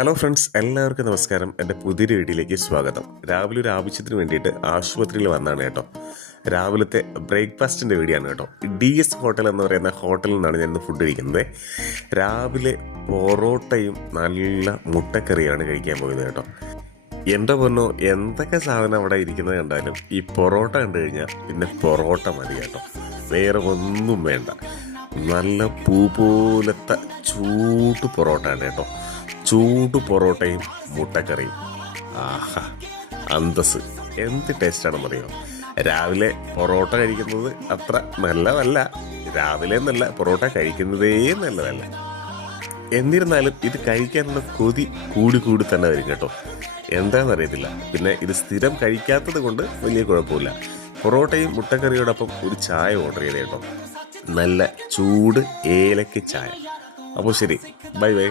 Hello friends, എല്ലാവർക്കും നമസ്കാരം. എൻ്റെ പുതിയൊരു വീഡിയോയിലേക്ക് സ്വാഗതം. രാവിലെ ഒരു ആവശ്യത്തിന് വേണ്ടിയിട്ട് ആശുപത്രിയിൽ വന്നതാണ് കേട്ടോ. രാവിലത്തെ ബ്രേക്ക്ഫാസ്റ്റിൻ്റെ വീഡിയോ ആണ് കേട്ടോ. DS ഹോട്ടൽ എന്ന് പറയുന്ന ഹോട്ടലിൽ നിന്നാണ് ഞാൻ ഇന്ന് ഫുഡ് കഴിക്കുന്നത്. രാവിലെ പൊറോട്ടയും നല്ല മുട്ടക്കറിയാണ് കഴിക്കാൻ പോയത് കേട്ടോ. എൻ്റെ പൊന്നോ, എന്തൊക്കെ സാധനം അവിടെ ഇരിക്കുന്നത് കണ്ടാലും ഈ പൊറോട്ട കണ്ടു കഴിഞ്ഞാൽ പിന്നെ പൊറോട്ട മതി കേട്ടോ, വേറെ ഒന്നും വേണ്ട. നല്ല പൂ പോലത്തെ ചൂട് പൊറോട്ടയാണ് കേട്ടോ. ചൂട് പൊറോട്ടയും മുട്ടക്കറിയും, ആഹാ അന്തസ്! എന്ത് ടേസ്റ്റാണെന്നറിയോ. രാവിലെ പൊറോട്ട കഴിക്കുന്നത് അത്ര നല്ലതല്ല, രാവിലെ എന്നല്ല, പൊറോട്ട കഴിക്കുന്നതേ നല്ലതല്ല. എന്നിരുന്നാലും ഇത് കഴിക്കാനുള്ള കൊതി കൂടി തന്നെ വരും കേട്ടോ. എന്താണെന്നറിയത്തില്ല. പിന്നെ ഇത് സ്ഥിരം കഴിക്കാത്തത് കൊണ്ട് വലിയ കുഴപ്പമില്ല. പൊറോട്ടയും മുട്ടക്കറിയോടൊപ്പം ഒരു ചായ ഓർഡർ ചെയ്തേ കേട്ടോ. നല്ല ചൂട് ഏലക്ക ചായ. അപ്പോൾ ശരി, ബൈ ബൈ.